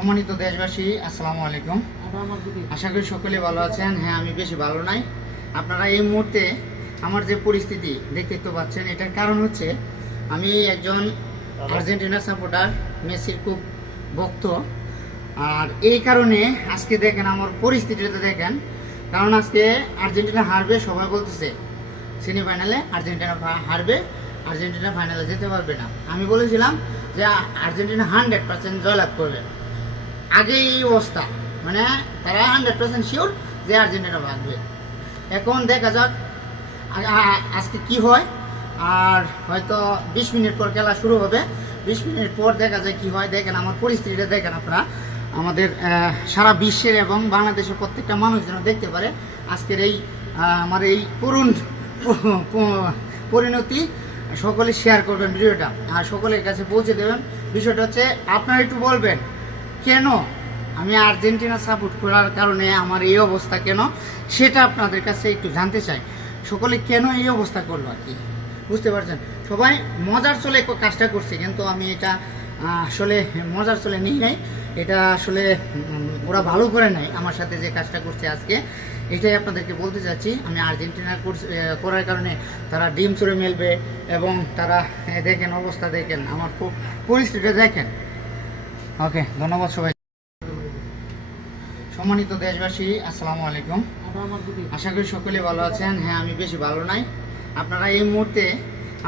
সম্মানিত দেশবাসী, আসসালামু আলাইকুম। আশা করি সকলে ভালো আছেন। হ্যাঁ, আমি বেশি ভালো নাই। আপনারা এই মুহূর্তে আমার যে পরিস্থিতি দেখতে তো পাচ্ছেন, এটার কারণ হচ্ছে আমি একজন আর্জেন্টিনা সাপোর্টার, মেসির খুব ভক্ত। আর এই কারণে আজকে দেখেন আমার পরিস্থিতিটা দেখেন, কারণ আজকে আর্জেন্টিনা হারবে, সবাই বলতেছে সেমিফাইনালে আর্জেন্টিনা হারবে, আর্জেন্টিনা ফাইনালে যেতে পারবে না। আমি বলেছিলাম যে আর্জেন্টিনা 100% জয়লাভ করবে। আগে এই অবস্থা, মানে তারা 100% শিওর যে আর্জেন্টিনা ভাগবে। এখন দেখা যাক আজকে কি হয়। আর হয়তো 20 মিনিট পর খেলা শুরু হবে। 20 মিনিট পর দেখা যায় কি হয়। দেখেন আমার পরিস্থিতিটা, দেখেন আপনারা, আমাদের সারা বিশ্বের এবং বাংলাদেশের প্রত্যেকটা মানুষ যেন দেখতে পারে আজকের এই আমার এই করুণ পরিণতি। সকলে শেয়ার করবেন ভিডিওটা আর সকলের কাছে পৌঁছে দেবেন। বিষয়টা হচ্ছে আপনারা একটু বলবেন কেন আমি আর্জেন্টিনা সাপোর্ট করার কারণে আমার এই অবস্থা কেন, সেটা আপনাদের কাছে একটু জানতে চাই। সকলে কেন এই অবস্থা করলো আর কি, বুঝতে পারছেন? সবাই মজার চলে কাজটা করছে, কিন্তু আমি এটা আসলে মজার চলে নিই নাই। এটা আসলে ওরা ভালো করে নাই আমার সাথে যে কাজটা করছে আজকে। এটাই আপনাদেরকে বলতে চাচ্ছি। আমি আর্জেন্টিনা করার কারণে তারা ডিম চড়ে মেলবে এবং তারা দেখেন অবস্থা, দেখেন আমার পরিস্থিতি দেখেন। ওকে, ধন্যবাদ সবাই। সম্মানিত দেশবাসী, আসসালামু আলাইকুম। আশা করি সকলে ভালো আছেন। হ্যাঁ, আমি বেশি ভালো নাই। আপনারা এই মুহূর্তে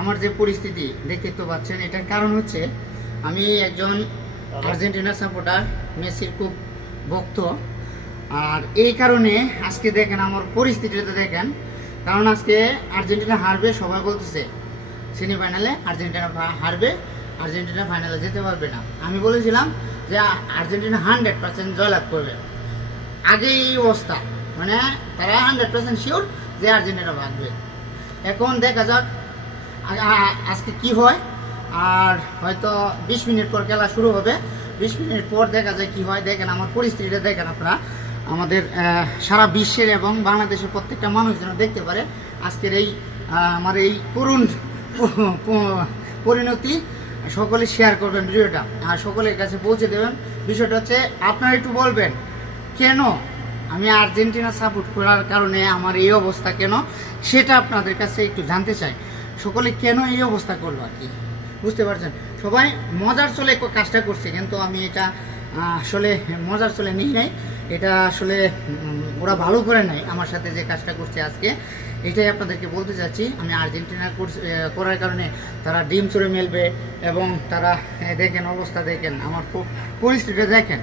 আমার যে পরিস্থিতি দেখতে তো পাচ্ছেন, এটার কারণ হচ্ছে আমি একজন আর্জেন্টিনা সাপোর্টার, মেসির খুব ভক্ত। আর এই কারণে আজকে দেখেন আমার পরিস্থিতিটা দেখেন, কারণ আজকে আর্জেন্টিনা হারবে, সবাই বলতেছে সেমিফাইনালে আর্জেন্টিনা হারবে, আর্জেন্টিনা ফাইনালে যেতে পারবে না। আমি বলেছিলাম যে আর্জেন্টিনা 100% জয়লাভ করবে। আগে এই অবস্থা, মানে তারা 100% শিওর যে আর্জেন্টিনা ভাগবে। এখন দেখা যাক আজকে কি হয়। আর হয়তো 20 মিনিট পর খেলা শুরু হবে। 20 মিনিট পর দেখা যায় কি হয়। দেখেন আমার পরিস্থিতিটা, দেখেন আপনারা, আমাদের সারা বিশ্বের এবং বাংলাদেশের প্রত্যেকটা মানুষ যেন দেখতে পারে আজকের এই আমার এই করুণ পরিণতি। সকলে শেয়ার করবেন ভিডিওটা আর সকলের কাছে পৌঁছে দেবেন। বিষয়টা হচ্ছে আপনারা একটু বলবেন কেন আমি আর্জেন্টিনা সাপোর্ট করার কারণে আমার এই অবস্থা কেন, সেটা আপনাদের কাছে একটু জানতে চাই। সকলে কেন এই অবস্থা করলো আর কি, বুঝতে পারছেন? সবাই মজার চলে কাজটা করছে, কিন্তু আমি এটা আসলে মজার চলে নিই নাই। এটা আসলে ওরা ভালো করে নাই আমার সাথে যে কাজটা করছে আজকে। এটাই আপনাদেরকে বলতে চাচ্ছি। আমি আর্জেন্টিনা করার কারণে তারা ডিম চড়ে মেলবে এবং তারা দেখেন অবস্থা, দেখেন আমার পরিস্থিতিটা দেখেন।